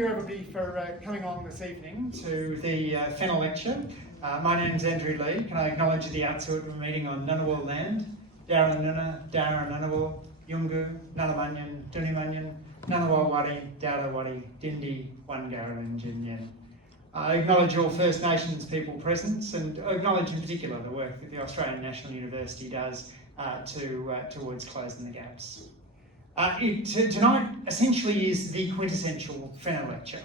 you everybody for coming along this evening to the Fenner Lecture. My name is Andrew Lee. Can I acknowledge at the outset we're meeting on Ngunnawal land, Darranunna, Darranunawal, Yungu, Nunamunyan, Dunimunyan, Ngunnawal-Wadi, Dowda-Wadi, Dindi, Wangara and Jinyan. I acknowledge all First Nations people present and acknowledge in particular the work that the Australian National University does towards closing the gaps. Tonight essentially is the quintessential Fenner Lecture.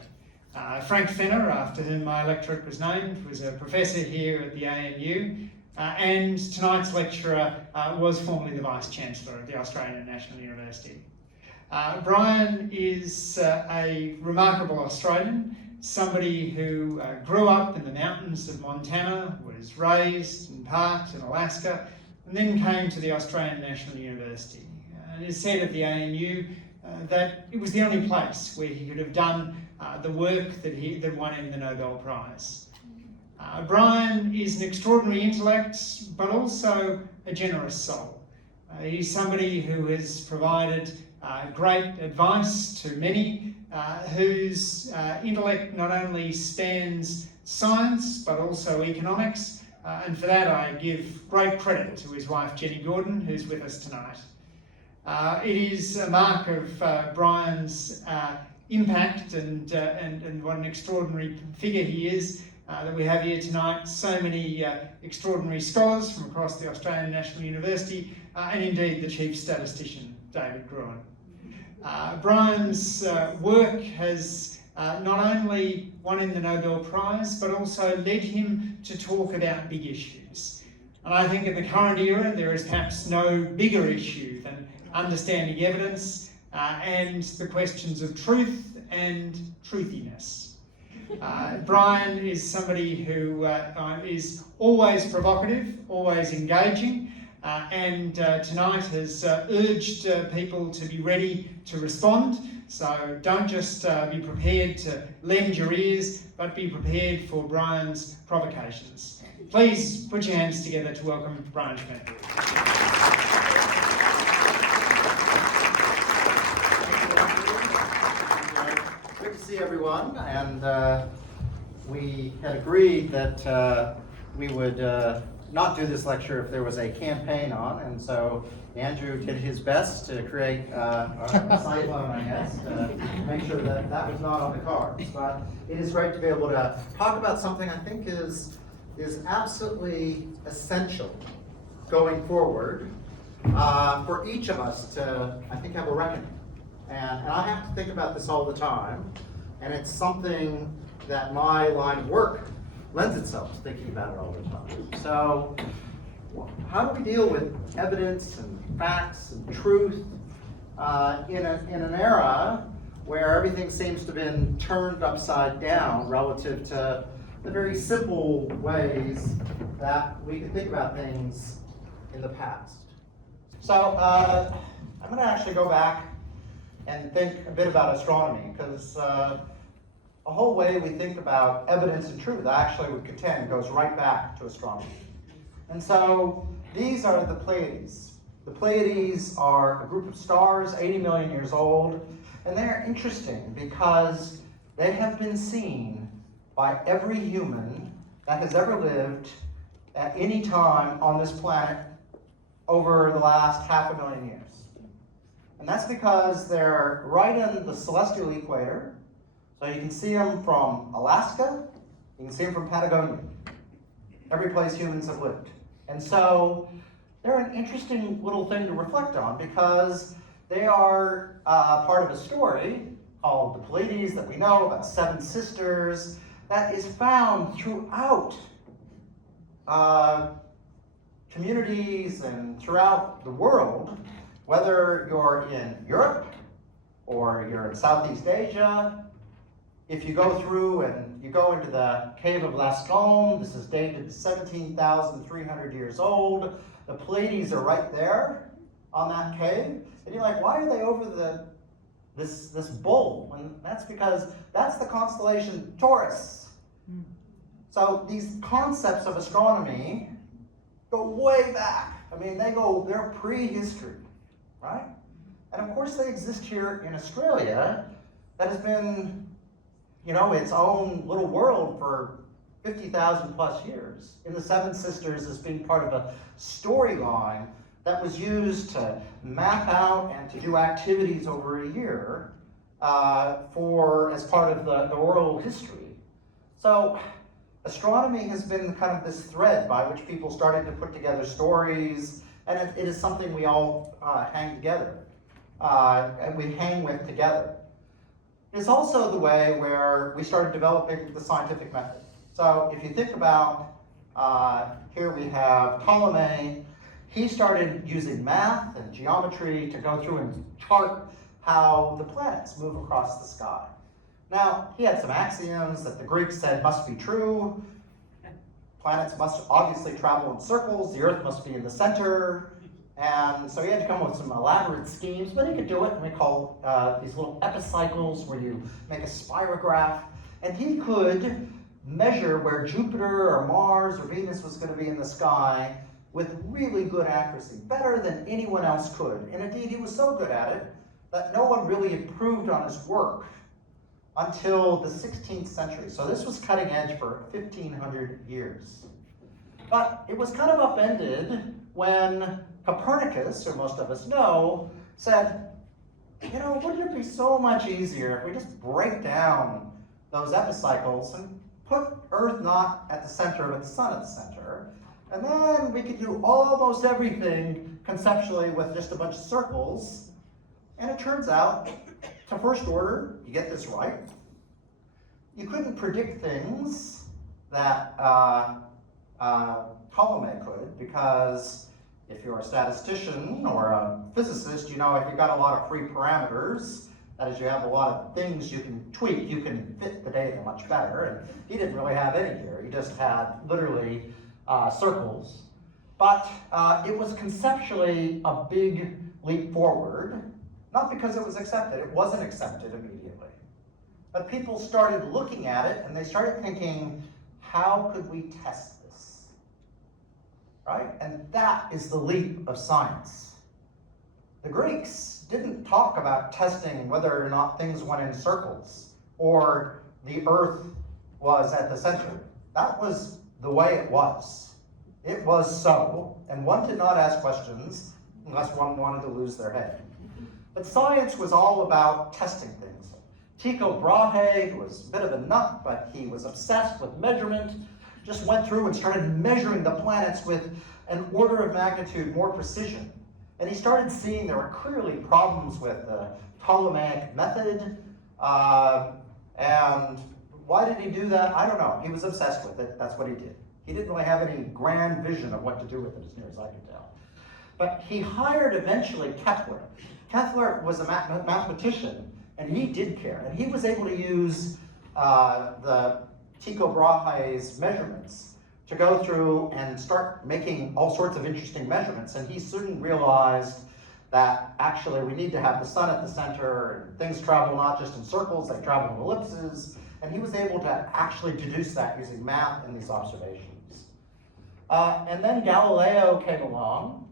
Frank Fenner, after whom my electorate was named, was a professor here at the ANU, and tonight's lecturer was formerly the Vice-Chancellor of the Australian National University. Brian is a remarkable Australian, somebody who grew up in the mountains of Montana, was raised in part in Alaska, and then came to the Australian National University. It is said of the ANU that it was the only place where he could have done the work that won him the Nobel Prize. Brian is an extraordinary intellect, but also a generous soul. He's somebody who has provided great advice to many, whose intellect not only spans science, but also economics, and for that I give great credit to his wife Jenny Gordon, who's with us tonight. It is a mark of Brian's impact and what an extraordinary figure he is that we have here tonight. So many extraordinary scholars from across the Australian National University and indeed the Chief Statistician, David Gruen. Brian's work has not only won him the Nobel Prize but also led him to talk about big issues. And I think in the current era there is perhaps no bigger issue than understanding evidence and the questions of truth and truthiness. Brian is somebody who is always provocative, always engaging, and tonight has urged people to be ready to respond. So don't just be prepared to lend your ears, but be prepared for Brian's provocations. Please put your hands together to welcome Brian Schmidt. Good to see everyone, and we had agreed that we would not do this lecture if there was a campaign on, and so Andrew did his best to create a cyclone, I guess, to make sure that that was not on the cards. But it is great to be able to talk about something I think is absolutely essential going forward for each of us to, I think, have a reckoning. And I have to think about this all the time, and it's something that my line of work lends itself to thinking about it all the time. So how do we deal with evidence and facts and truth in an era where everything seems to have been turned upside down relative to the very simple ways that we can think about things in the past? So I'm going to actually go back and think a bit about astronomy, because the whole way we think about evidence and truth, I actually would contend, goes right back to astronomy. And so these are the Pleiades. The Pleiades are a group of stars, 80 million years old, and they're interesting because they have been seen by every human that has ever lived at any time on this planet over the last 500,000 years. And that's because they're right in the celestial equator. So you can see them from Alaska, you can see them from Patagonia, every place humans have lived. And so they're an interesting little thing to reflect on because they are part of a story called the Pleiades that we know about 7 sisters that is found throughout communities and throughout the world. Whether you're in Europe or you're in Southeast Asia, if you go through and you go into the cave of Lascaux, this is dated 17,300 years old. The Pleiades are right there on that cave. And you're like, why are they over this bowl? And that's because that's the constellation Taurus. So these concepts of astronomy go way back. I mean, they're prehistory. Right? And of course they exist here in Australia that has been its own little world for 50,000 plus years. In the Seven Sisters as being part of a storyline that was used to map out and to do activities over a year as part of the oral history. So astronomy has been kind of this thread by which people started to put together stories, and it is something we all hang together, and we hang with together. It's also the way where we started developing the scientific method. So if you think about, here we have Ptolemy. He started using math and geometry to go through and chart how the planets move across the sky. Now, he had some axioms that the Greeks said must be true. Planets must obviously travel in circles. The Earth must be in the center. And so he had to come up with some elaborate schemes, but he could do it, and we call these little epicycles where you make a spirograph. And he could measure where Jupiter or Mars or Venus was going to be in the sky with really good accuracy, better than anyone else could. And indeed, he was so good at it that no one really improved on his work until the 16th century. So this was cutting edge for 1,500 years. But it was kind of upended when Copernicus, who most of us know, said, wouldn't it be so much easier if we just break down those epicycles and put Earth not at the center, but the sun at the center, and then we could do almost everything conceptually with just a bunch of circles. And it turns out, to first order, you get this right. You couldn't predict things that Ptolemy could, because if you're a statistician or a physicist, if you've got a lot of free parameters, that is, you have a lot of things you can tweak, you can fit the data much better. And he didn't really have any here. He just had literally circles. But it was conceptually a big leap forward, not because it was accepted. It wasn't accepted immediately. But people started looking at it, and they started thinking, how could we test this? Right? And that is the leap of science. The Greeks didn't talk about testing whether or not things went in circles or the Earth was at the center. That was the way it was. It was so, and one did not ask questions unless one wanted to lose their head. But science was all about testing things. Tycho Brahe, who was a bit of a nut, but he was obsessed with measurement, just went through and started measuring the planets with an order of magnitude more precision. And he started seeing there were clearly problems with the Ptolemaic method. And why did he do that? I don't know. He was obsessed with it. That's what he did. He didn't really have any grand vision of what to do with it, as near as I can tell. But he hired eventually Kepler. Kepler was a mathematician, and he did care. And he was able to use the Tycho Brahe's measurements to go through and start making all sorts of interesting measurements. And he soon realized that actually we need to have the sun at the center, and things travel not just in circles, they travel in ellipses. And he was able to actually deduce that using math and these observations. And then Galileo came along,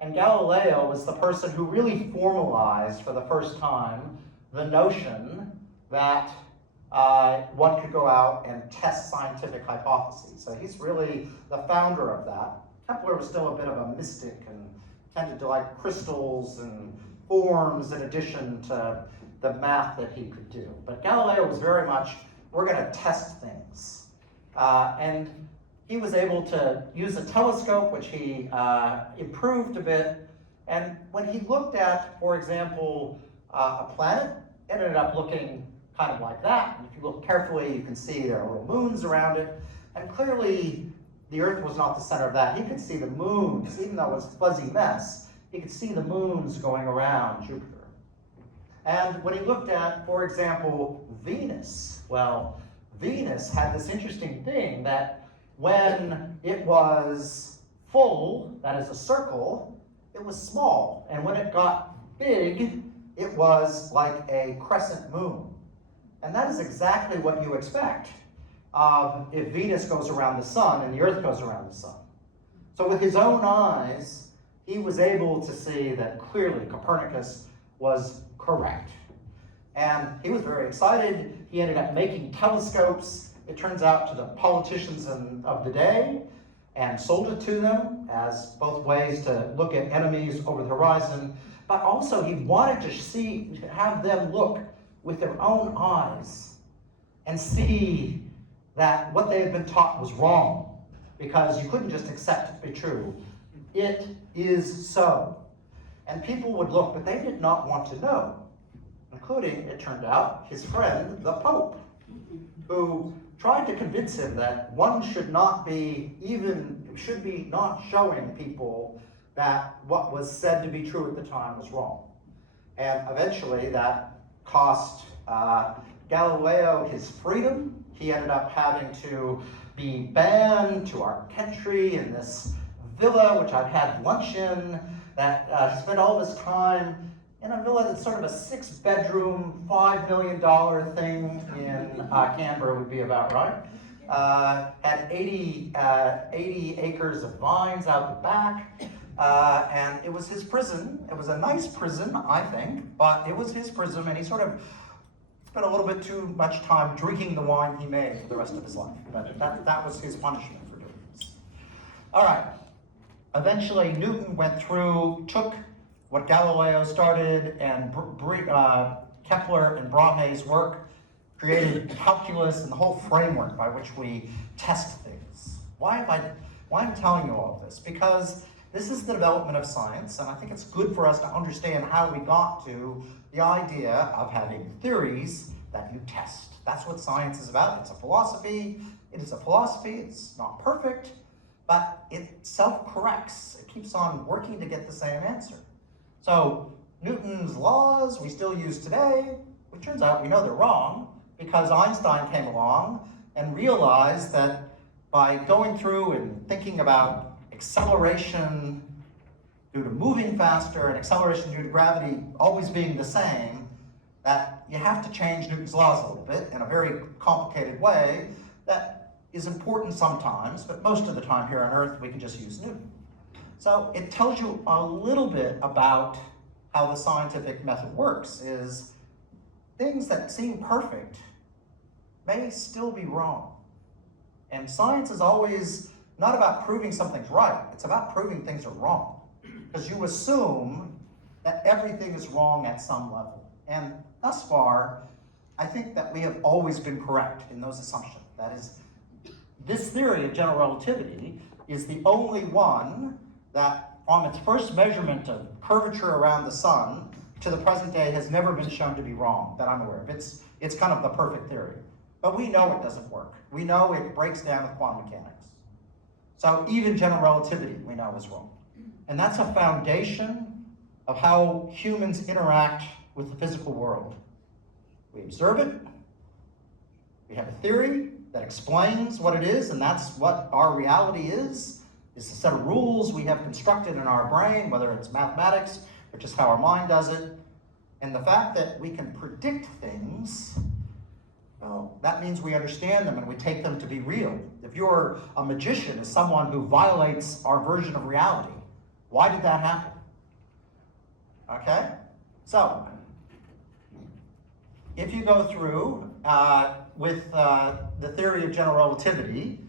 and Galileo was the person who really formalized for the first time the notion that one could go out and test scientific hypotheses. So he's really the founder of that. Kepler was still a bit of a mystic and tended to like crystals and forms in addition to the math that he could do. But Galileo was very much, we're going to test things. And he was able to use a telescope, which he improved a bit. And when he looked at, for example, a planet, it ended up looking kind of like that. And if you look carefully, you can see there are little moons around it. And clearly, the Earth was not the center of that. He could see the moons, even though it was a fuzzy mess, he could see the moons going around Jupiter. And when he looked at, for example, Venus, well, Venus had this interesting thing that when it was full, that is a circle, it was small. And when it got big, it was like a crescent moon. And that is exactly what you expect if Venus goes around the sun and the Earth goes around the sun. So with his own eyes, he was able to see that clearly Copernicus was correct. And he was very excited. He ended up making telescopes, it turns out, to the politicians of the day, and sold it to them as both ways to look at enemies over the horizon. But also he wanted to have them look with their own eyes and see that what they had been taught was wrong, because you couldn't just accept it to be true. It is so. And people would look, but they did not want to know, including, it turned out, his friend, the Pope, who tried to convince him that one should be not showing people that what was said to be true at the time was wrong. And eventually that cost Galileo his freedom. He ended up having to be banned to our country in this villa, which I've had lunch in, that he spent all of his time in a villa that's sort of a 6-bedroom, $5 million thing in Canberra would be about right. Had 80 acres of vines out the back, and it was his prison. It was a nice prison, I think, but it was his prison, and he sort of spent a little bit too much time drinking the wine he made for the rest of his life. But that was his punishment for doing this. All right. Eventually, Newton went through, took what Galileo started, and Kepler and Brahe's work, created calculus and the whole framework by which we test things. Why am I telling you all of this? Because this is the development of science, and I think it's good for us to understand how we got to the idea of having theories that you test. That's what science is about. It's a philosophy. It is a philosophy. It's not perfect, but it self-corrects. It keeps on working to get the same answer. So Newton's laws we still use today. It turns out we know they're wrong because Einstein came along and realized that by going through and thinking about acceleration due to moving faster and acceleration due to gravity always being the same, that you have to change Newton's laws a little bit in a very complicated way that is important sometimes, but most of the time here on Earth we can just use Newton. So it tells you a little bit about how the scientific method works, is things that seem perfect may still be wrong. And science is always not about proving something's right, it's about proving things are wrong. Because you assume that everything is wrong at some level. And thus far, I think that we have always been correct in those assumptions. That is, this theory of general relativity is the only one that, from its first measurement of curvature around the sun to the present day, has never been shown to be wrong, that I'm aware of. It's kind of the perfect theory. But we know it doesn't work. We know it breaks down with quantum mechanics. So even general relativity we know is wrong. And that's a foundation of how humans interact with the physical world. We observe it, we have a theory that explains what it is, and that's what our reality is a set of rules we have constructed in our brain, whether it's mathematics or just how our mind does it. And the fact that we can predict things, well, that means we understand them and we take them to be real. If you're a magician, is someone who violates our version of reality. Why did that happen? Okay? So, if you go through with the theory of general relativity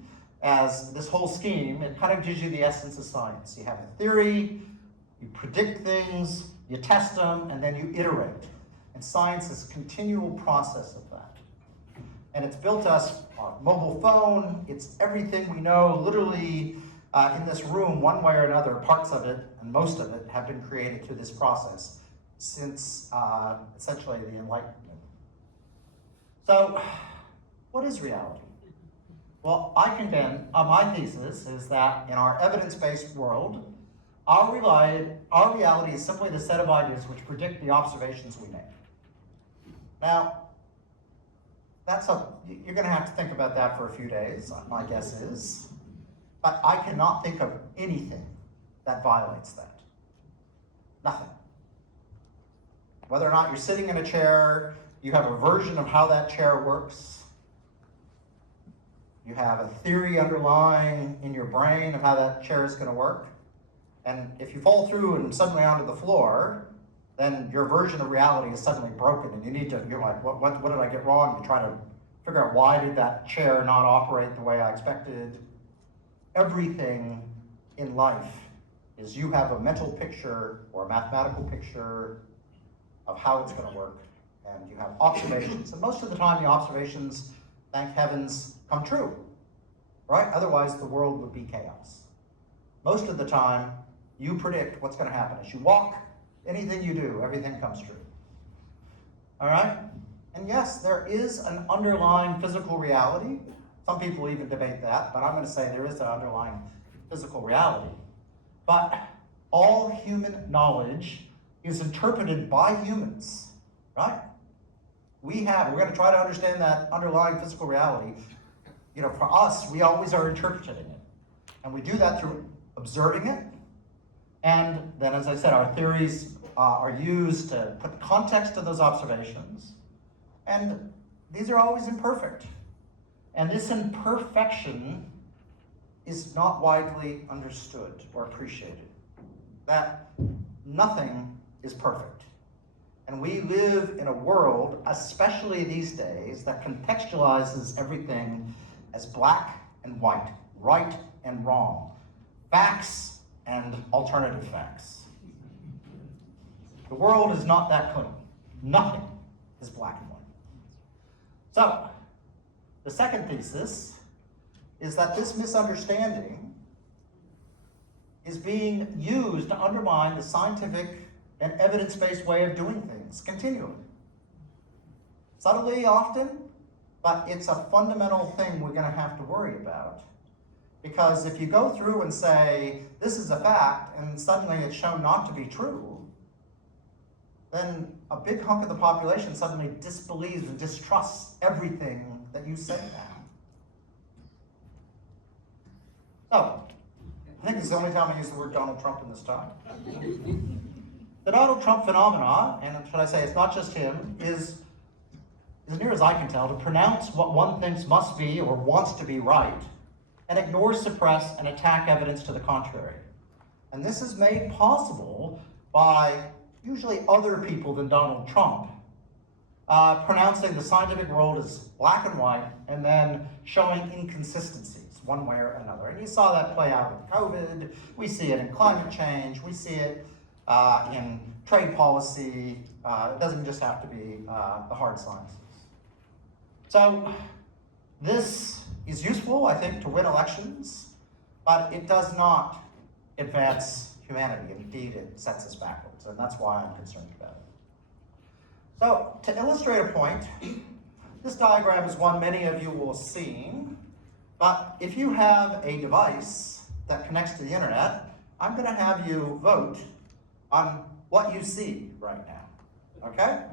as this whole scheme, it kind of gives you the essence of science. You have a theory, you predict things, you test them, and then you iterate. And science is a continual process of that. And it's built us our mobile phone, it's everything we know, literally in this room, one way or another, parts of it, and most of it, have been created through this process since essentially the Enlightenment. So, what is reality? Well, I contend, my thesis is that in our evidence-based world, our reality is simply the set of ideas which predict the observations we make. Now, you're going to have to think about that for a few days, my guess is. But I cannot think of anything that violates that. Nothing. Whether or not you're sitting in a chair, you have a version of how that chair works. You have a theory underlying in your brain of how that chair is going to work. And if you fall through and suddenly onto the floor, then your version of reality is suddenly broken, and you're like, what did I get wrong? You try to figure out, why did that chair not operate the way I expected? Everything in life is you have a mental picture or a mathematical picture of how it's going to work, and you have observations, and most of the time the observations, thank heavens, come true, right? Otherwise the world would be chaos. Most of the time you predict what's going to happen. As you walk, anything you do, everything comes true. All right? And yes, there is an underlying physical reality. Some people even debate that, but I'm going to say there is an underlying physical reality. But all human knowledge is interpreted by humans, right? We're going to try to understand that underlying physical reality. You know, for us, we always are interpreting it. And we do that through observing it. And then, as I said, our theories are used to put context to those observations. And these are always imperfect. And this imperfection is not widely understood or appreciated. That nothing is perfect. And we live in a world, especially these days, that contextualizes everything as black and white, right and wrong, facts and alternative facts. The world is not that clean. Nothing is black and white. So, the second thesis is that this misunderstanding is being used to undermine the scientific and evidence-based way of doing things continually. Subtly, often, but it's a fundamental thing we're going to have to worry about. Because if you go through and say, this is a fact, and suddenly it's shown not to be true, then a big hunk of the population suddenly disbelieves and distrusts everything that you say now. So, I think this is the only time I use the word Donald Trump in this talk. The Donald Trump phenomena, and should I say it's not just him, is, as near as I can tell, to pronounce what one thinks must be or wants to be right, and ignore, suppress, and attack evidence to the contrary. And this is made possible by usually other people than Donald Trump, pronouncing the scientific world as black and white, and then showing inconsistencies one way or another. And you saw that play out in COVID, we see it in climate change, we see it in trade policy. It doesn't just have to be the hard sciences. So this is useful, I think, to win elections, but it does not advance humanity. Indeed, it sets us backwards, and that's why I'm concerned about it. So, to illustrate a point, this diagram is one many of you will have seen, but if you have a device that connects to the internet, I'm going to have you vote on what you see right now, okay?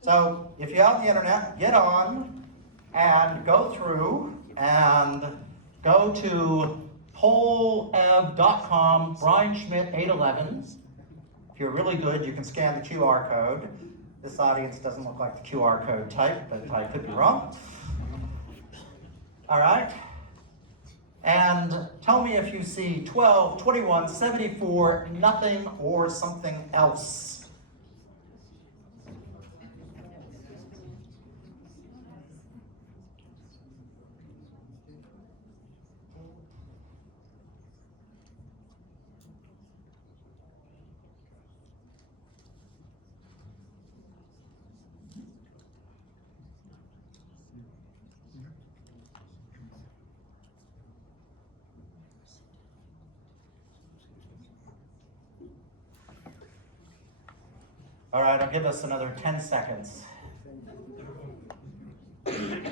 So, if you have the internet, get on and go through and go to pollev.com, Brian Schmidt 811. If you're really good, you can scan the QR code. This audience doesn't look like the QR code type, but I could be wrong. All right. And tell me if you see 12, 21, 74, nothing, or something else. All right, I'll give us another 10 seconds. Make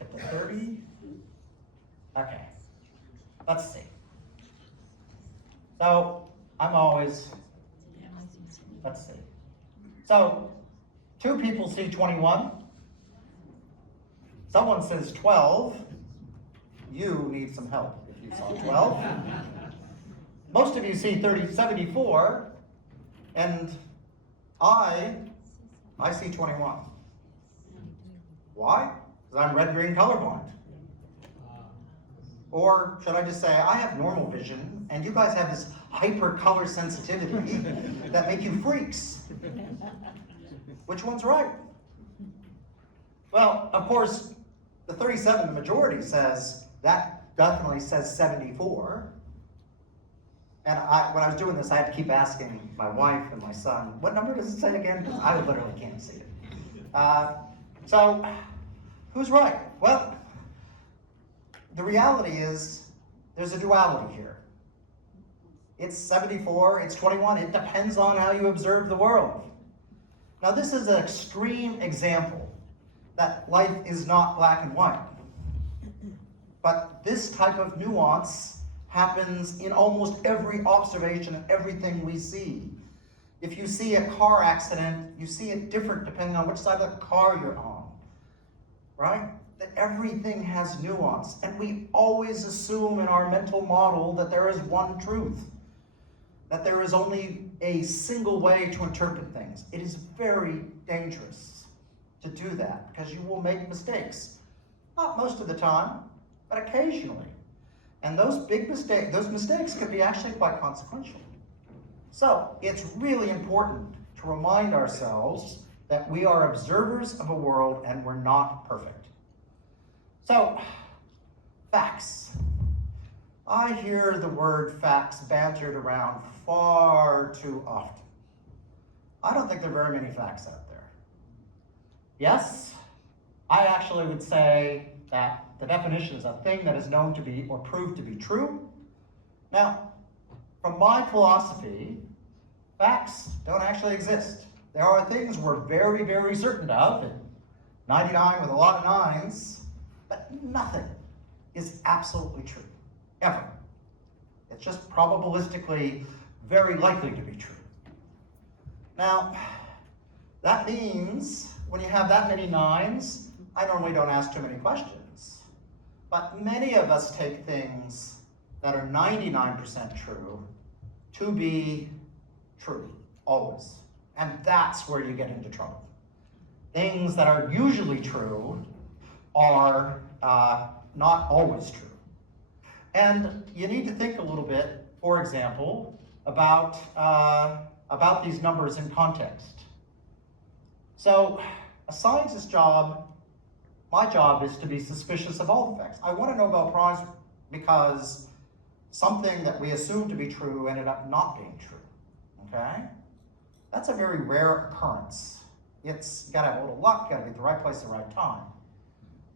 it to 30. Okay, let's see. So, let's see. So, two people see 21. Someone says 12, you need some help if you saw 12. Most of you see 74, and I see 21. Why? Because I'm red-green colorblind. Or should I just say, I have normal vision, and you guys have this hyper color sensitivity that make you freaks? Which one's right? Well, of course, the 37, the majority says, that definitely says 74. And when I was doing this, I had to keep asking my wife and my son, what number does it say again? Because I literally can't see it. So, who's right? Well, the reality is, there's a duality here. It's 74, it's 21, it depends on how you observe the world. Now this is an extreme example that life is not black and white. But this type of nuance happens in almost every observation and everything we see. If you see a car accident, you see it different depending on which side of the car you're on, right? That everything has nuance, and we always assume in our mental model that there is one truth, that there is only a single way to interpret things. It is very dangerous to do that because you will make mistakes. Not most of the time, but occasionally. And those mistakes could be actually quite consequential. So it's really important to remind ourselves that we are observers of a world and we're not perfect. So, facts. I hear the word facts bantered around far too often. I don't think there are very many facts out there. Yes, I actually would say that the definition is a thing that is known to be or proved to be true. Now, from my philosophy, facts don't actually exist. There are things we're very, very certain of, and 99 with a lot of nines, but nothing is absolutely true, ever. It's just probabilistically very likely to be true. Now, that means when you have that many nines, I normally don't ask too many questions. But many of us take things that are 99% true to be true, always. And that's where you get into trouble. Things that are usually true are not always true. And you need to think a little bit, for example, about these numbers in context. So a scientist's job, my job, is to be suspicious of all the facts. I won a Nobel Prize because something that we assumed to be true ended up not being true, okay? That's a very rare occurrence. You gotta have a little luck, you gotta be at the right place at the right time,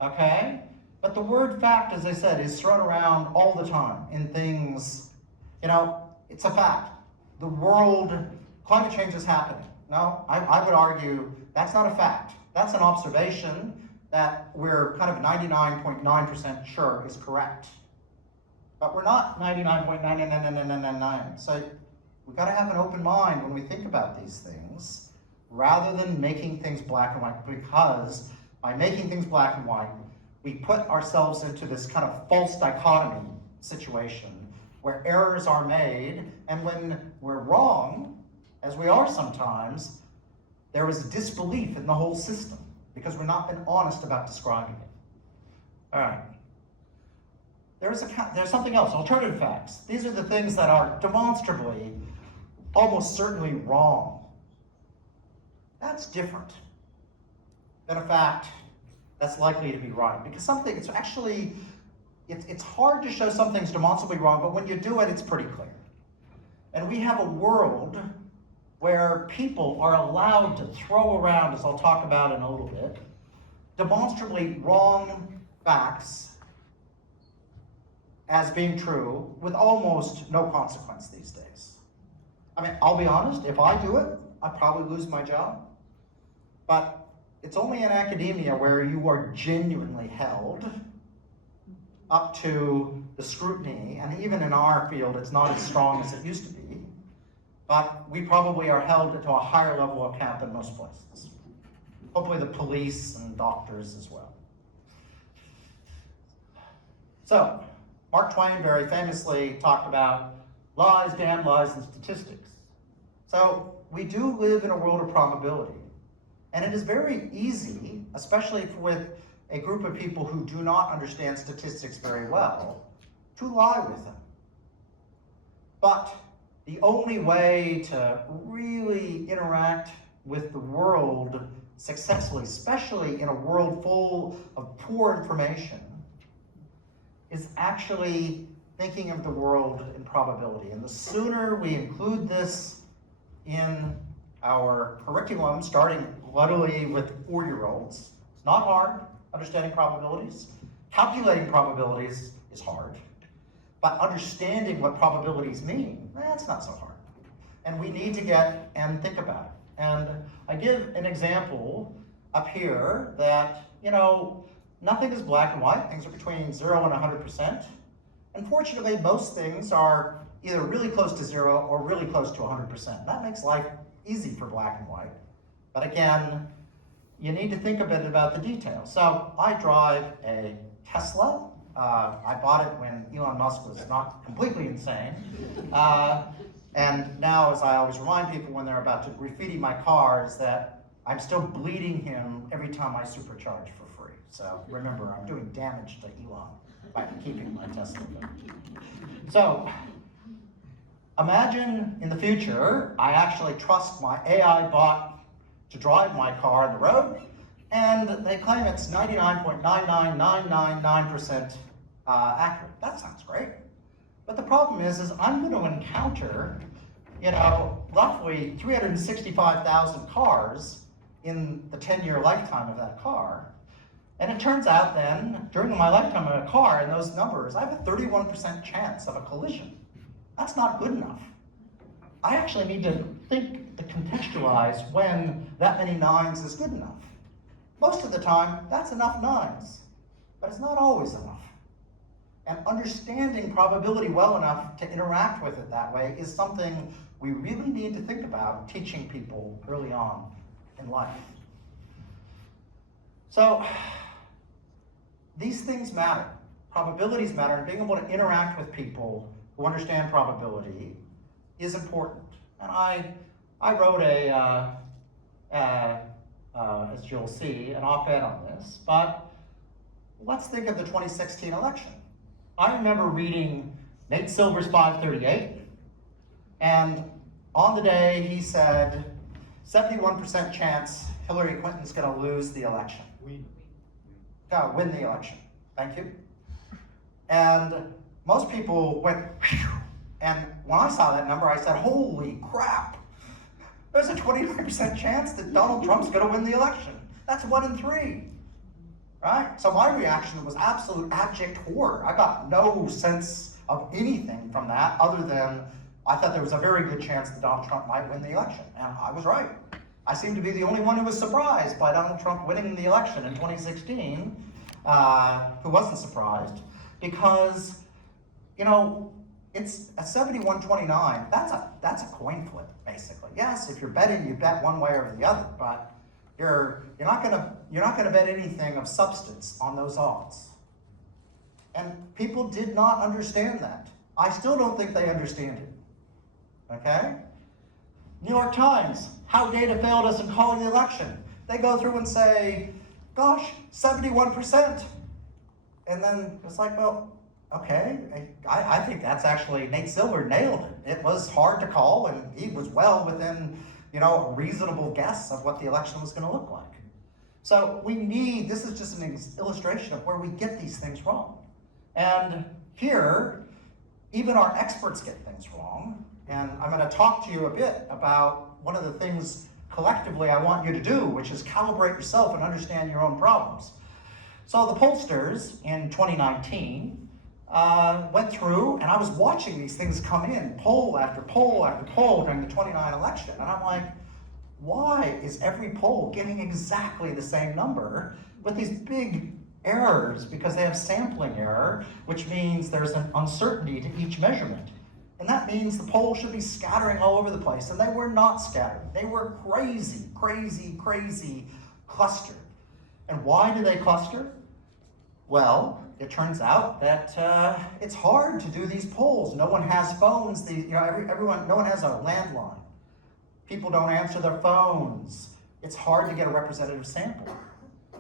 okay? But the word fact, as I said, is thrown around all the time in things, it's a fact. The world, climate change is happening. No, I would argue that's not a fact. That's an observation that we're kind of 99.9% sure is correct. But we're not 99.9999999. So we've got to have an open mind when we think about these things, rather than making things black and white, because by making things black and white, we put ourselves into this kind of false dichotomy situation where errors are made, and when we're wrong, as we are sometimes, there is a disbelief in the whole system because we're not been honest about describing it. All right. There's something else, alternative facts. These are the things that are demonstrably, almost certainly wrong. That's different than a fact that's likely to be right. Because it's hard to show something's demonstrably wrong, but when you do it, it's pretty clear. And we have a world where people are allowed to throw around, as I'll talk about in a little bit, demonstrably wrong facts as being true with almost no consequence these days. I mean, I'll be honest, if I do it, I'd probably lose my job. But it's only in academia where you are genuinely held up to the scrutiny, and even in our field, it's not as strong as it used to be. But we probably are held to a higher level of account than most places. Hopefully the police and doctors as well. So, Mark Twain very famously talked about lies, damn lies, and statistics. So, we do live in a world of probability. And it is very easy, especially with a group of people who do not understand statistics very well, to lie with them. But the only way to really interact with the world successfully, especially in a world full of poor information, is actually thinking of the world in probability. And the sooner we include this in our curriculum, starting literally with 4-year-olds, it's not hard understanding probabilities. Calculating probabilities is hard. But understanding what probabilities mean, that's not so hard. And we need to get and think about it. And I give an example up here that, nothing is black and white. Things are between 0 and 100%. Unfortunately, most things are either really close to 0 or really close to 100%. That makes life easy for black and white. But again, you need to think a bit about the details. So I drive a Tesla. I bought it when Elon Musk was not completely insane. And now, as I always remind people when they're about to graffiti my car, is that I'm still bleeding him every time I supercharge for free. So remember, I'm doing damage to Elon by keeping my Tesla. So imagine in the future, I actually trust my AI bot to drive my car on the road, and they claim it's 99.99999% accurate. That sounds great. But the problem is I'm going to encounter, roughly 365,000 cars in the 10-year lifetime of that car. And it turns out then, during my lifetime of a car, in those numbers, I have a 31% chance of a collision. That's not good enough. I actually need to contextualize when that many 9s is good enough. Most of the time, that's enough 9s, but it's not always enough. And understanding probability well enough to interact with it that way is something we really need to think about teaching people early on in life. So, these things matter. Probabilities matter, and being able to interact with people who understand probability is important. And I wrote as you'll see, an op-ed on this, but let's think of the 2016 election. I remember reading Nate Silver's 538, and on the day he said, 71% chance Hillary Clinton's gonna lose the election. Win the election, thank you. And most people went, phew. And when I saw that number, I said, holy crap. There's a 29% chance that Donald Trump's gonna win the election. That's 1 in 3, right? So my reaction was absolute abject horror. I got no sense of anything from that other than I thought there was a very good chance that Donald Trump might win the election, and I was right. I seem to be the only one who was surprised by Donald Trump winning the election in 2016, who wasn't surprised, because, it's a 71-29. That's a coin flip, basically. Yes, if you're betting, you bet one way or the other, but you're not gonna bet anything of substance on those odds. And people did not understand that. I still don't think they understand it. Okay? New York Times, how data failed us in calling the election. They go through and say, gosh, 71%. And then it's like, well, okay, I think that's actually, Nate Silver nailed it. It was hard to call, and he was well within, a reasonable guess of what the election was gonna look like. So this is just an illustration of where we get these things wrong. And here, even our experts get things wrong. And I'm gonna talk to you a bit about one of the things collectively I want you to do, which is calibrate yourself and understand your own problems. So the pollsters in 2019, went through, and I was watching these things come in, poll after poll after poll during the 29 election, and I'm like, why is every poll getting exactly the same number with these big errors? Because they have sampling error, which means there's an uncertainty to each measurement. And that means the polls should be scattering all over the place, and they were not scattered. They were crazy, crazy, crazy clustered. And why do they cluster? Well, it turns out that it's hard to do these polls. No one has phones. No one has a landline. People don't answer their phones. it's hard to get a representative sample.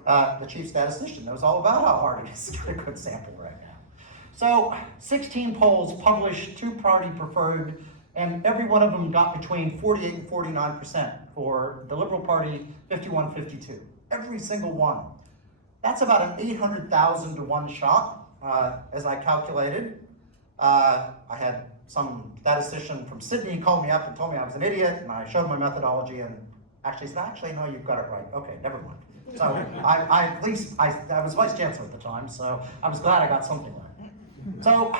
The chief statistician knows all about how hard it is to get a good sample right now. So 16 polls published, 2-party preferred, and every one of them got between 48 and 49%. For the Liberal Party, 51-52. Every single one. That's about an 800,000 to 1 shot, as I calculated. I had some statistician from Sydney call me up and told me I was an idiot, and I showed my methodology and actually said, actually, no, you've got it right. Okay, never mind. So I was vice chancellor at the time, so I was glad I got something right. So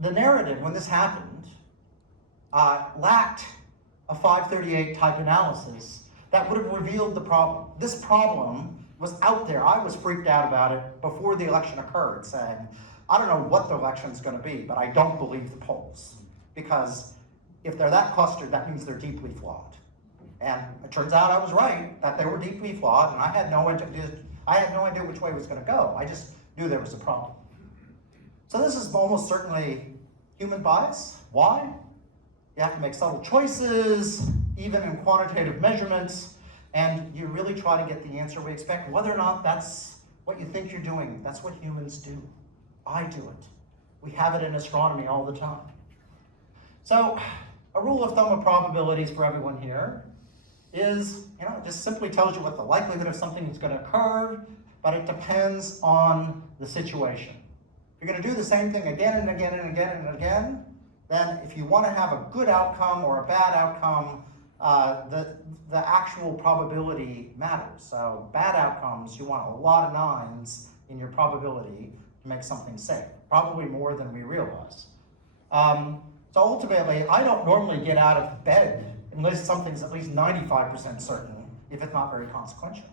the narrative when this happened lacked a 538 type analysis that would have revealed the problem. This problem was out there. I was freaked out about it before the election occurred, saying, I don't know what the election's going to be, but I don't believe the polls. Because if they're that clustered, that means they're deeply flawed. And it turns out I was right, that they were deeply flawed, and I had no idea which way it was going to go. I just knew there was a problem. So this is almost certainly human bias. Why? You have to make subtle choices, even in quantitative measurements, and you really try to get the answer we expect. Whether or not that's what you think you're doing, that's what humans do. I do it. We have it in astronomy all the time. So a rule of thumb of probabilities for everyone here is, it just simply tells you what the likelihood of something is going to occur, but it depends on the situation. If you're going to do the same thing again and again and again and again, then if you want to have a good outcome or a bad outcome, the actual probability matters. So bad outcomes, you want a lot of 9s in your probability to make something safe, probably more than we realize. So ultimately, I don't normally get out of bed unless something's at least 95% certain, if it's not very consequential.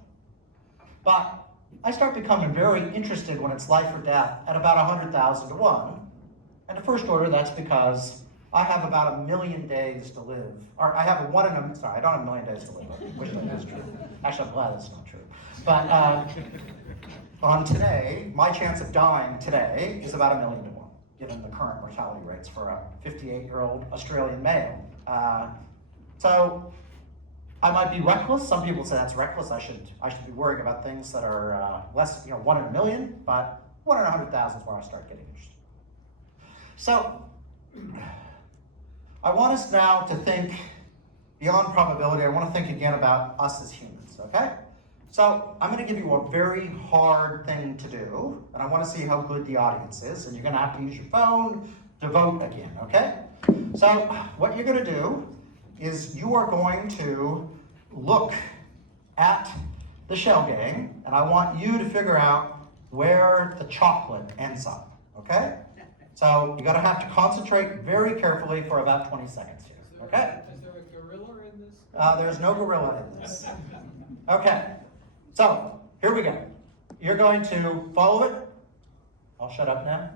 But I start becoming very interested when it's life or death at about 100,000 to 1. And the first order, that's because I have about 1 million days to live. Or I have I don't have 1 million days to live. I wish that was true. Actually, I'm glad that's not true. But on today, my chance of dying today is about 1 million to 1, given the current mortality rates for a 58-year-old Australian male. So I might be reckless. Some people say that's reckless. I should be worrying about things that are less, 1 in a million, but 1 in 100,000 is where I start getting interested. So I want us now to think beyond probability. I want to think again about us as humans, okay? So I'm going to give you a very hard thing to do, and I want to see how good the audience is, and you're going to have to use your phone to vote again, okay? So what you're going to do is you are going to look at the shell game, and I want you to figure out where the chocolate ends up, okay? So you're going to have to concentrate very carefully for about 20 seconds here, okay? Is there a gorilla in this? There's no gorilla in this. Okay, so here we go. You're going to follow it. I'll shut up now.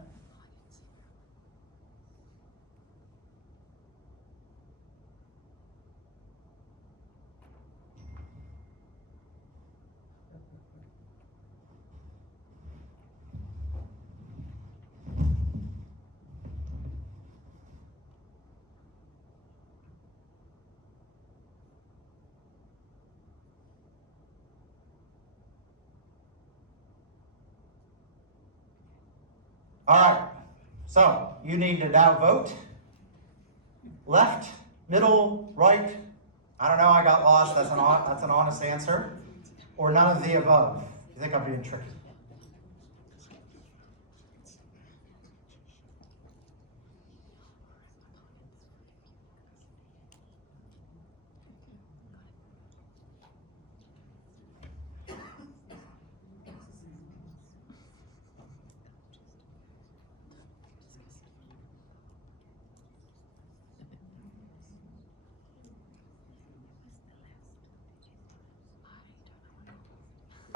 All right, so you need to now vote. Left, middle, right. I don't know, I got lost. That's an honest answer. Or none of the above. You think I'm being tricky?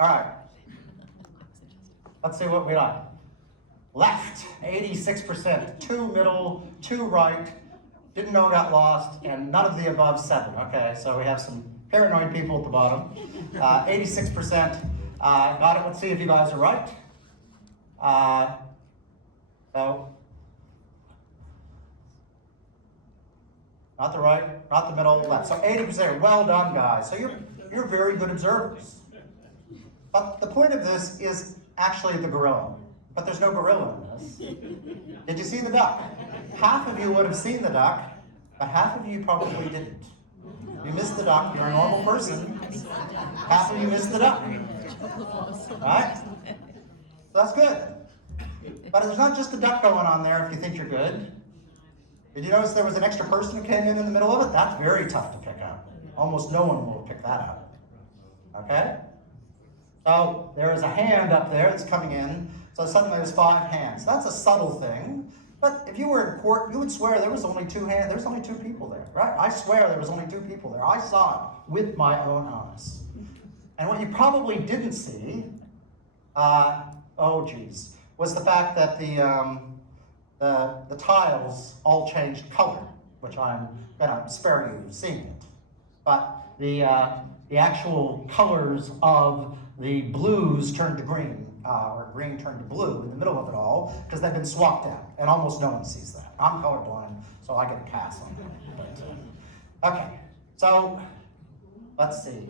All right, let's see what we got. Left, 86%, 2 middle, 2 right, didn't know got lost, and none of the above 7. Okay, so we have some paranoid people at the bottom. 86% got it. Let's see if you guys are right. Not the right, not the middle, left. So 80%, well done, guys. So you're very good observers. But the point of this is actually the gorilla. But there's no gorilla in this. Did you see the duck? Half of you would have seen the duck, but half of you probably didn't. You missed the duck, you're a normal person. Half of you missed the duck. Right? So that's good. But there's not just a duck going on there if you think you're good. Did you notice there was an extra person who came in the middle of it? That's very tough to pick up. Almost no one will pick that up. Okay? So there is a hand up there that's coming in. So suddenly there's 5 hands. That's a subtle thing. But if you were in court, you would swear there was only 2 hands. There's only 2 people there, right? I swear there was only 2 people there. I saw it with my own eyes. And what you probably didn't see, was the fact that the tiles all changed color, which I'm gonna spare you seeing it. But the actual colors of the blues turned to green, or green turned to blue in the middle of it all, because they've been swapped out, and almost no one sees that. I'm colorblind, so I get a pass on that. But, okay, so let's see.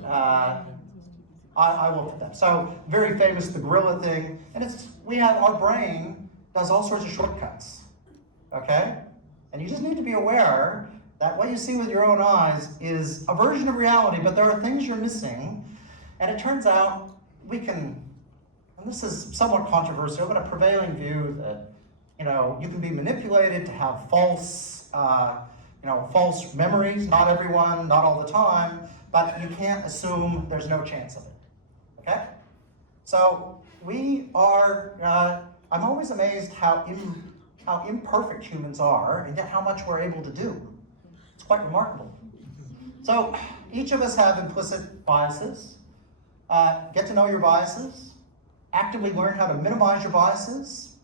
I will put that. So very famous, the gorilla thing, and our brain does all sorts of shortcuts, okay? And you just need to be aware that what you see with your own eyes is a version of reality, but there are things you're missing, and it turns out we can, and this is somewhat controversial, but a prevailing view that, you can be manipulated to have false memories. Not everyone, not all the time, but you can't assume there's no chance of it, okay? So we are, I'm always amazed how imperfect humans are, and yet how much we're able to do. It's quite remarkable. So each of us have implicit biases. Get to know your biases. Actively learn how to minimize your biases.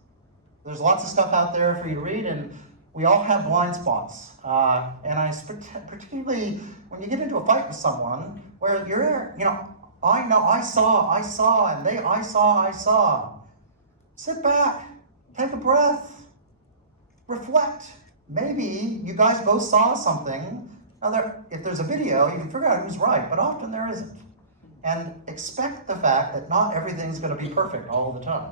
There's lots of stuff out there for you to read, and we all have blind spots. And particularly when you get into a fight with someone where I saw. Sit back, take a breath, reflect. Maybe you guys both saw something. Now, if there's a video, you can figure out who's right, but often there isn't. And expect the fact that not everything's going to be perfect all the time.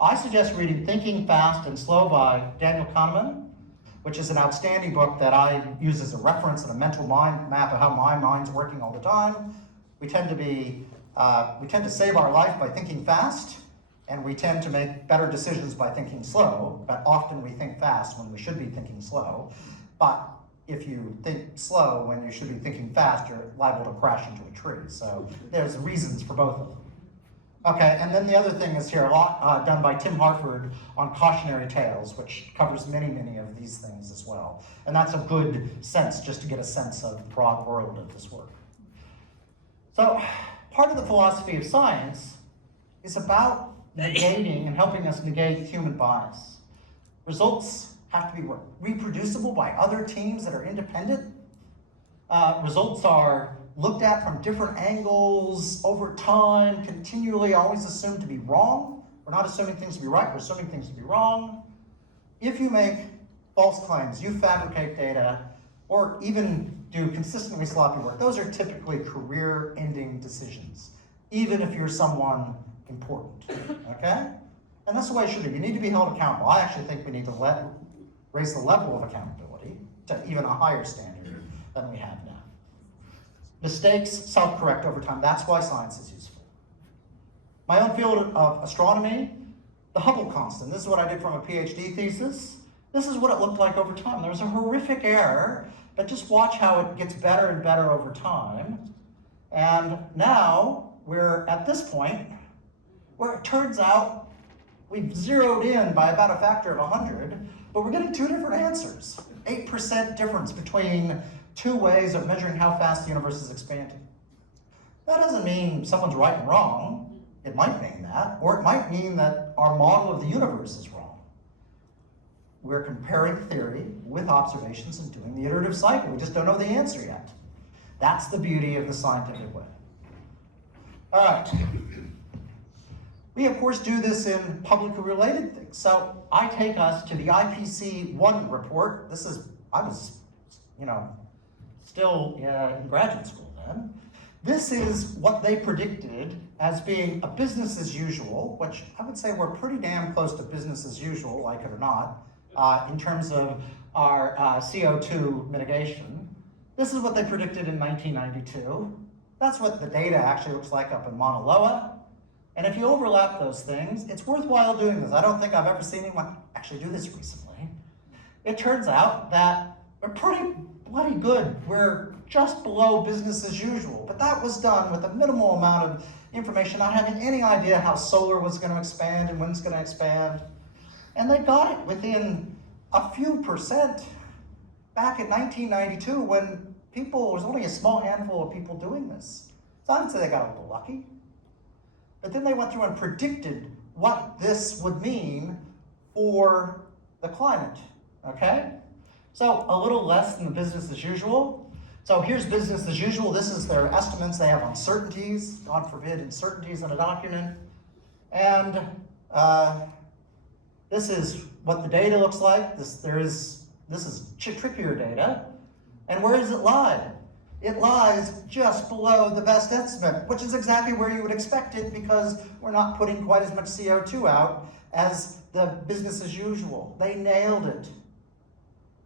I suggest reading Thinking Fast and Slow by Daniel Kahneman, which is an outstanding book that I use as a reference and a mental mind map of how my mind's working all the time. We tend to save our life by thinking fast, and we tend to make better decisions by thinking slow, but often we think fast when we should be thinking slow. But if you think slow when you should be thinking fast, you're liable to crash into a tree. So there's reasons for both of them. Okay, and then the other thing is here, a lot done by Tim Harford on cautionary tales, which covers many, many of these things as well. And that's a good sense, just to get a sense of the broad world of this work. So part of the philosophy of science is about negating and helping us negate human bias. Results have to be reproducible by other teams that are independent. Results are looked at from different angles over time, continually always assumed to be wrong. We're not assuming things to be right, we're assuming things to be wrong. If you make false claims, you fabricate data, or even do consistently sloppy work, those are typically career-ending decisions, even if you're someone important, okay? And that's the way it should be. You need to be held accountable. I actually think we need to raise the level of accountability to even a higher standard than we have now. Mistakes self-correct over time. That's why science is useful. My own field of astronomy, the Hubble constant. This is what I did from a PhD thesis. This is what it looked like over time. There was a horrific error, but just watch how it gets better and better over time. And now we're at this point where it turns out we've zeroed in by about a factor of 100, but we're getting 2 different answers. 8% difference between 2 ways of measuring how fast the universe is expanding. That doesn't mean someone's right and wrong. It might mean that, or it might mean that our model of the universe is wrong. We're comparing theory with observations and doing the iterative cycle. We just don't know the answer yet. That's the beauty of the scientific way. All right. We, of course, do this in publicly related things. So I take us to the IPC1 report. I was still in graduate school then. This is what they predicted as being a business as usual, which I would say we're pretty damn close to business as usual, like it or not, in terms of our CO2 mitigation. This is what they predicted in 1992. That's what the data actually looks like up in Mauna Loa. And if you overlap those things, it's worthwhile doing this. I don't think I've ever seen anyone actually do this recently. It turns out that we're pretty bloody good. We're just below business as usual. But that was done with a minimal amount of information, not having any idea how solar was going to expand and when it's going to expand. And they got it within a few percent back in 1992 when there was only a small handful of people doing this. So I would say they got a little lucky. But then they went through and predicted what this would mean for the climate, okay? So a little less than the business as usual. So here's business as usual. This is their estimates. They have uncertainties, God forbid, uncertainties in a document. And this is what the data looks like. This is trickier data. And where does it lie? It lies just below the best estimate, which is exactly where you would expect it because we're not putting quite as much CO2 out as the business as usual. They nailed it.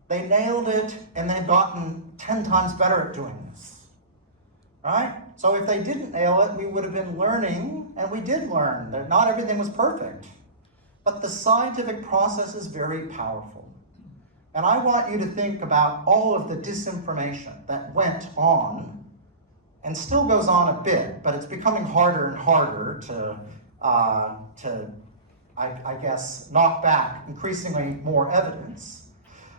They nailed it, and they've gotten 10 times better at doing this. All right? So if they didn't nail it, we would have been learning, and we did learn that not everything was perfect. But the scientific process is very powerful. And I want you to think about all of the disinformation that went on, and still goes on a bit, but it's becoming harder and harder to I guess, knock back increasingly more evidence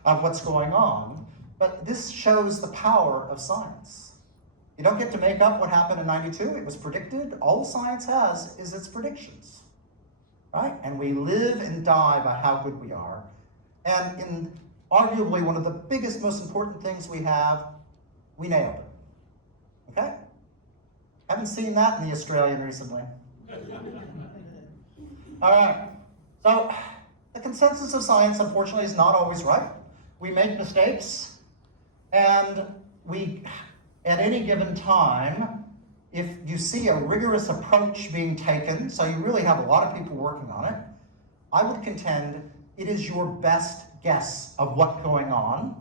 of what's going on. But this shows the power of science. You don't get to make up what happened in 92. It was predicted. All science has is its predictions, right? And we live and die by how good we are. And in arguably one of the biggest, most important things we have, we nailed it, okay? Haven't seen that in the Australian recently. All right, so the consensus of science, unfortunately, is not always right. We make mistakes, and at any given time, if you see a rigorous approach being taken, so you really have a lot of people working on it, I would contend it is your best guess of what's going on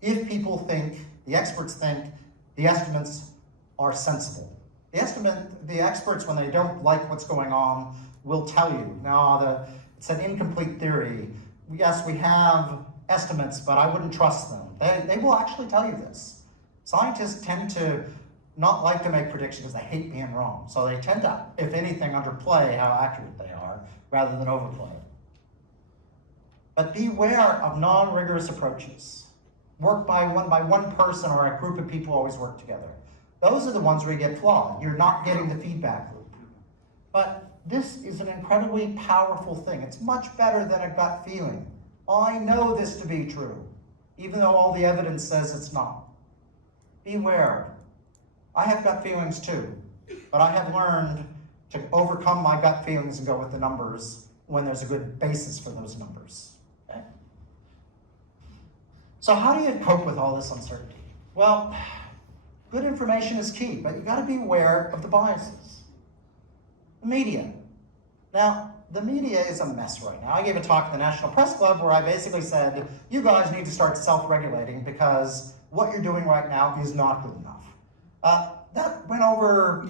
if people think, the experts think, the estimates are sensible. The experts, when they don't like what's going on, will tell you, no, it's an incomplete theory. Yes, we have estimates, but I wouldn't trust them. They will actually tell you this. Scientists tend to not like to make predictions because they hate being wrong. So they tend to, if anything, underplay how accurate they are rather than overplay it. But beware of non-rigorous approaches. Work by one person or a group of people always work together. Those are the ones where you get flawed. You're not getting the feedback loop. But this is an incredibly powerful thing. It's much better than a gut feeling. I know this to be true, even though all the evidence says it's not. Beware. I have gut feelings too, but I have learned to overcome my gut feelings and go with the numbers when there's a good basis for those numbers. Okay? So how do you cope with all this uncertainty? Well, good information is key, but you got to be aware of the biases. The media. Now, the media is a mess right now. I gave a talk at the National Press Club where I basically said, you guys need to start self-regulating because what you're doing right now is not good enough. That went over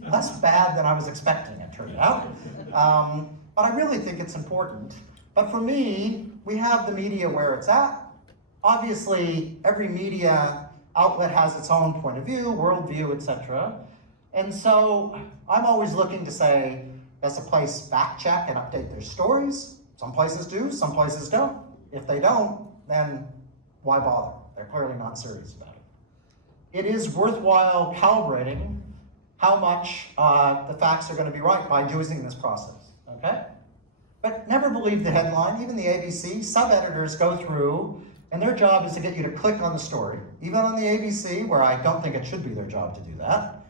less bad than I was expecting, it turned out. But I really think it's important. But for me, we have the media where it's at. Obviously, every media outlet has its own point of view, worldview, etc. And so I'm always looking to say, does a place fact check and update their stories? Some places do, some places don't. If they don't, then why bother? They're clearly not serious about it. It is worthwhile calibrating how much the facts are going to be right by using this process, okay? But never believe the headline. Even the ABC, sub-editors go through, and their job is to get you to click on the story. Even on the ABC, where I don't think it should be their job to do that,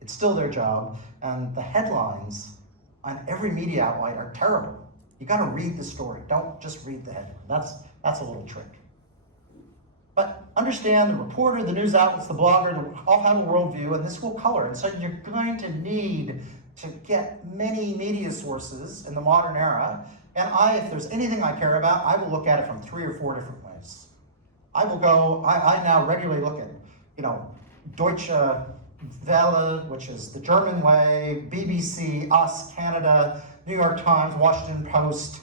it's still their job, and the headlines on every media outlet are terrible. You got to read the story. Don't just read the headline. That's a little trick. But understand the reporter, the news outlets, the blogger, they all have a worldview, and this will color. And so you're going to need to get many media sources in the modern era. And if there's anything I care about, I will look at it from 3 or 4 different ways. I now regularly look at, Deutsche Welle, which is the German way, BBC, Us, Canada, New York Times, Washington Post,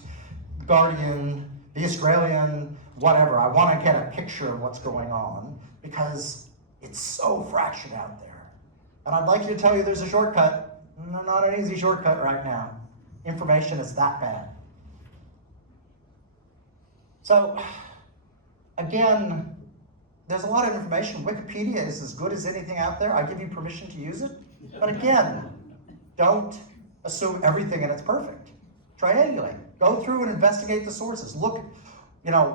Guardian, The Australian, whatever. I want to get a picture of what's going on because it's so fractured out there. And I'd like to tell you there's a shortcut. Not an easy shortcut right now. Information is that bad. So, again, there's a lot of information. Wikipedia is as good as anything out there. I give you permission to use it. But again, don't assume everything and it's perfect. Triangulate. Go through and investigate the sources. Look,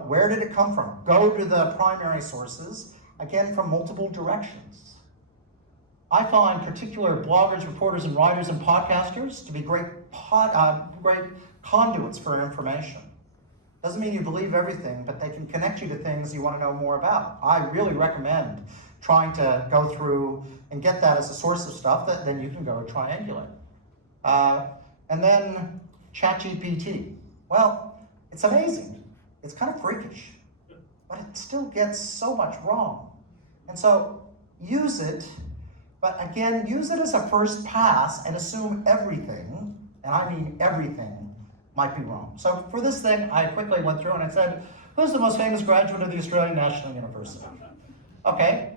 where did it come from? Go to the primary sources, again, from multiple directions. I find particular bloggers, reporters, and writers and podcasters to be great conduits for information. Doesn't mean you believe everything, but they can connect you to things you want to know more about. I really recommend trying to go through and get that as a source of stuff that then you can go triangulate. And then ChatGPT. Well, it's amazing. It's kind of freakish, but it still gets so much wrong. And so use it, but again, use it as a first pass and assume everything, and I mean everything, might be wrong. So for this thing, I quickly went through and I said, who's the most famous graduate of the Australian National University? Okay,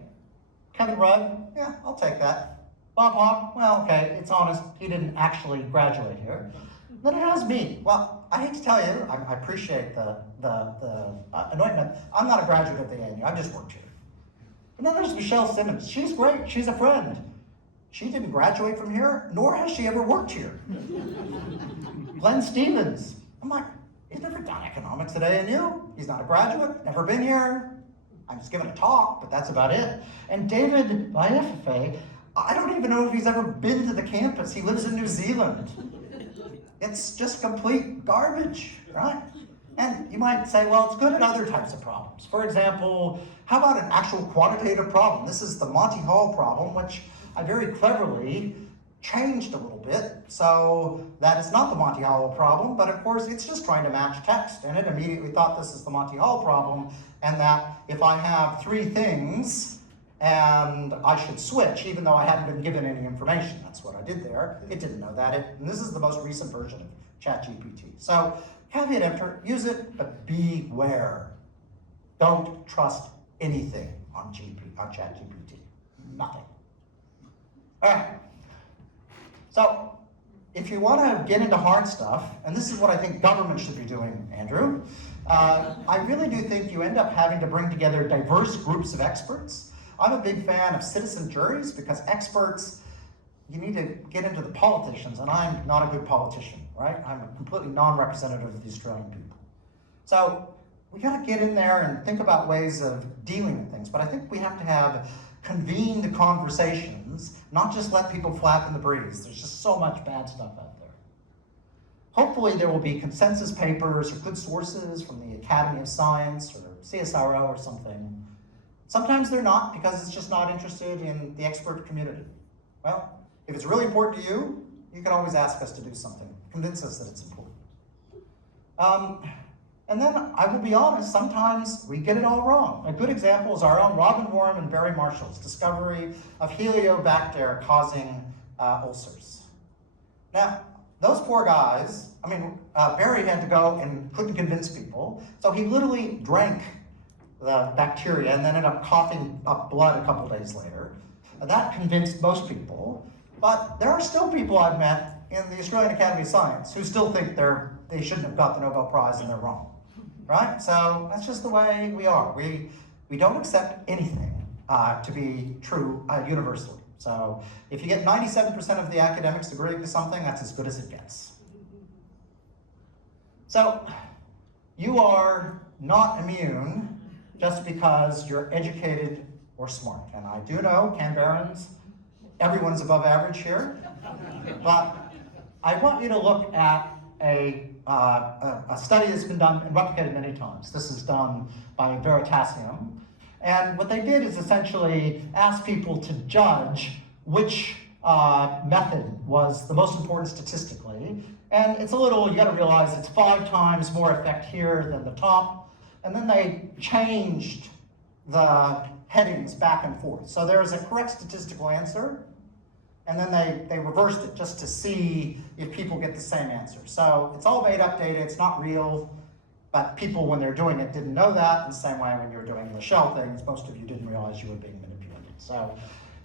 Kevin Rudd, yeah, I'll take that. Bob Hawke, well, okay, it's honest, he didn't actually graduate here. Then it has me. Well, I hate to tell you, I appreciate the anointment. I'm not a graduate of the ANU, I just worked here. And then there's Michelle Simmons. She's great, she's a friend. She didn't graduate from here, nor has she ever worked here. Glenn Stevens. I'm like, he's never done economics at ANU. He's not a graduate, never been here. I'm just giving a talk, but that's about it. And David Vaiaffe, I don't even know if he's ever been to the campus. He lives in New Zealand. It's just complete garbage, right? And you might say, well, it's good at other types of problems. For example, how about an actual quantitative problem? This is the Monty Hall problem, which I very cleverly changed a little bit. So that is not the Monty Hall problem, but of course it's just trying to match text. And it immediately thought this is the Monty Hall problem, and that if I have 3 things, and I should switch, even though I hadn't been given any information. That's what I did there. It didn't know that. And this is the most recent version of ChatGPT. So, caveat emptor, use it, but beware. Don't trust anything on ChatGPT. Nothing. All right. So, if you want to get into hard stuff, and this is what I think government should be doing, Andrew, I really do think you end up having to bring together diverse groups of experts. I'm a big fan of citizen juries because experts, you need to get into the politicians, and I'm not a good politician, right? I'm a completely non-representative of the Australian people. So we got to get in there and think about ways of dealing with things, but I think we have to have convened conversations, not just let people flap in the breeze. There's just so much bad stuff out there. Hopefully there will be consensus papers or good sources from the Academy of Science or CSIRO or something. Sometimes they're not because it's just not interested in the expert community. Well, if it's really important to you, you can always ask us to do something. Convince us that it's important. And then I will be honest, sometimes we get it all wrong. A good example is our own Robin Worm and Barry Marshall's discovery of Heliobacter causing ulcers. Now, those poor guys, Barry had to go and couldn't convince people, so he literally drank the bacteria and then ended up coughing up blood a couple days later. That convinced most people, but there are still people I've met in the Australian Academy of Science who still think they shouldn't have got the Nobel Prize and they're wrong, right? So that's just the way we are. We don't accept anything to be true universally. So if you get 97% of the academics agreeing to something, that's as good as it gets. So you are not immune just because you're educated or smart. And I do know, Canberrans, everyone's above average here. But I want you to look at a study that's been done and replicated many times. This is done by Veritasium. And what they did is essentially ask people to judge which method was the most important statistically. And it's a little, you gotta realize it's 5 times more effect here than the top. And then they changed the headings back and forth. So there's a correct statistical answer, and then they reversed it just to see if people get the same answer. So it's all made up data, it's not real, but people, when they're doing it, didn't know that. In the same way when you were doing the shell things, most of you didn't realize you were being manipulated. So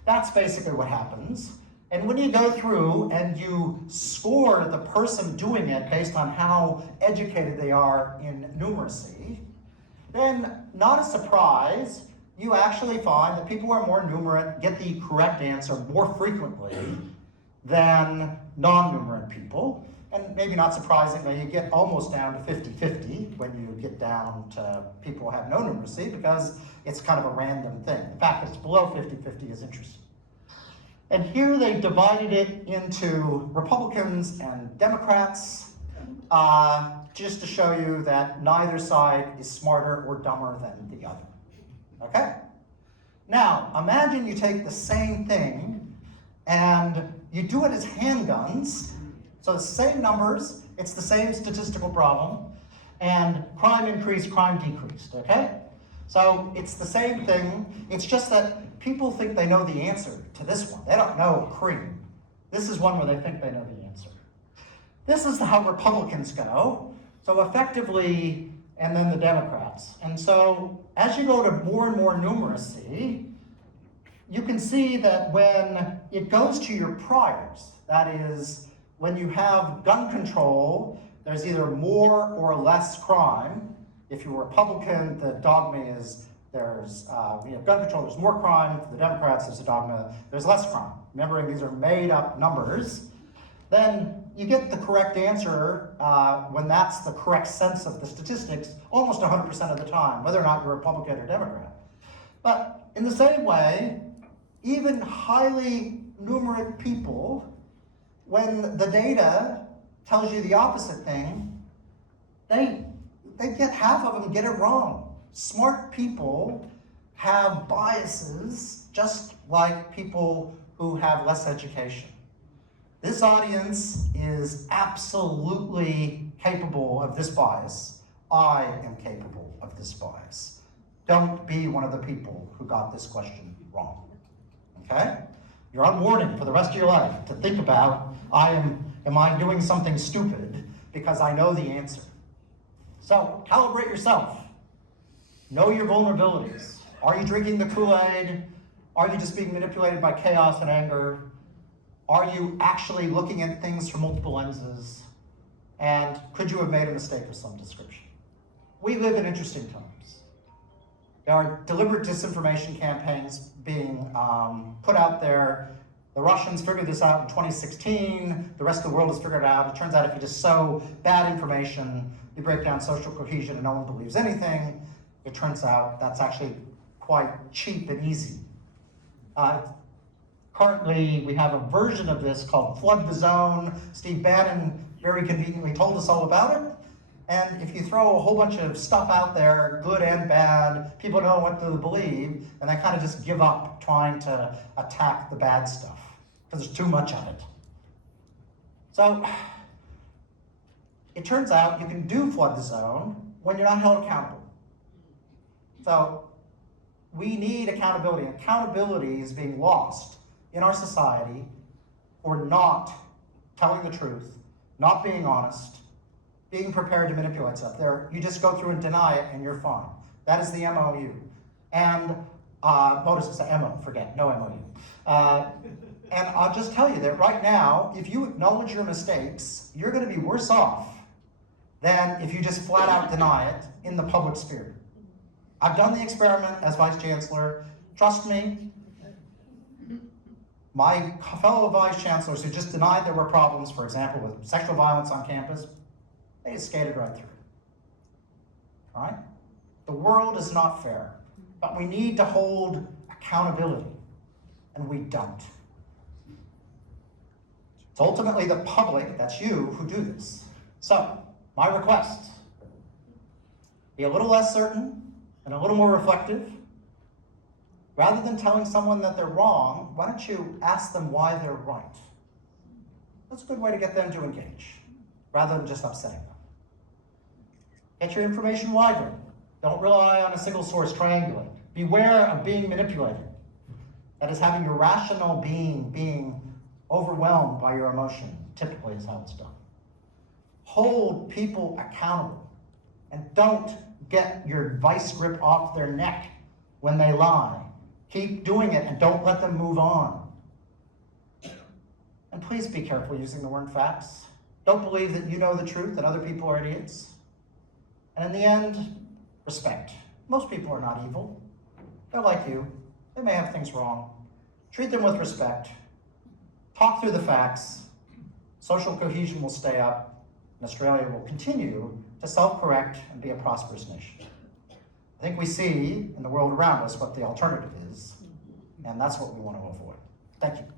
that's basically what happens. And when you go through and you score the person doing it based on how educated they are in numeracy, then not a surprise, you actually find that people who are more numerate get the correct answer more frequently than non-numerate people. And maybe not surprisingly, you get almost down to 50-50 when you get down to people who have no numeracy, because it's kind of a random thing. The fact that it's below 50-50 is interesting. And here they divided it into Republicans and Democrats, just to show you that neither side is smarter or dumber than the other. Okay? Now, imagine you take the same thing and you do it as handguns. So it's the same numbers, it's the same statistical problem, and crime increased, crime decreased, okay? So it's the same thing, it's just that people think they know the answer to this one. They don't know cream. This is one where they think they know the answer. This is how Republicans go. So effectively, and then the Democrats. And so as you go to more and more numeracy, you can see that when it goes to your priors, that is, when you have gun control, there's either more or less crime. If you're a Republican, the dogma is there's gun control, there's more crime. For the Democrats, there's a dogma, there's less crime. Remembering these are made up numbers, then you get the correct answer when that's the correct sense of the statistics almost 100% of the time, whether or not you're Republican or Democrat. But in the same way, even highly numerate people, when the data tells you the opposite thing, they get half of them get it wrong. Smart people have biases just like people who have less education. This audience is absolutely capable of this bias. I am capable of this bias. Don't be one of the people who got this question wrong, okay? You're on warning for the rest of your life to think about, am I doing something stupid because I know the answer? So calibrate yourself. Know your vulnerabilities. Are you drinking the Kool-Aid? Are you just being manipulated by chaos and anger? Are you actually looking at things from multiple lenses? And could you have made a mistake of some description? We live in interesting times. There are deliberate disinformation campaigns being put out there. The Russians figured this out in 2016. The rest of the world has figured it out. It turns out if you just sow bad information, you break down social cohesion and no one believes anything. It turns out that's actually quite cheap and easy. Currently, we have a version of this called Flood the Zone. Steve Bannon very conveniently told us all about it. And if you throw a whole bunch of stuff out there, good and bad, people don't know what to believe, and they kind of just give up trying to attack the bad stuff, because there's too much of it. So, it turns out you can do Flood the Zone when you're not held accountable. So, we need accountability. Accountability is being lost in our society for not telling the truth, not being honest, being prepared to manipulate stuff. You just go through and deny it and you're fine. That is the MOU. And, notice it's MO, forget, no MOU. And I'll just tell you that right now, if you acknowledge your mistakes, you're gonna be worse off than if you just flat out deny it in the public sphere. I've done the experiment as Vice Chancellor. Trust me, my fellow Vice Chancellors who just denied there were problems, for example, with sexual violence on campus, they just skated right through. All right? The world is not fair, but we need to hold accountability, and we don't. It's ultimately the public, that's you, who do this. So, my request, be a little less certain and a little more reflective. Rather than telling someone that they're wrong, why don't you ask them why they're right? That's a good way to get them to engage, rather than just upsetting them. Get your information widely. Don't rely on a single source, triangulate. Beware of being manipulated. That is having your rational being overwhelmed by your emotion, typically is how it's done. Hold people accountable, and don't get your vice grip off their neck when they lie. Keep doing it and don't let them move on. And please be careful using the word facts. Don't believe that you know the truth, that other people are idiots. And in the end, respect. Most people are not evil. They're like you. They may have things wrong. Treat them with respect. Talk through the facts. Social cohesion will stay up, and Australia will continue to self-correct and be a prosperous nation. I think we see in the world around us what the alternative is, and that's what we want to avoid. Thank you.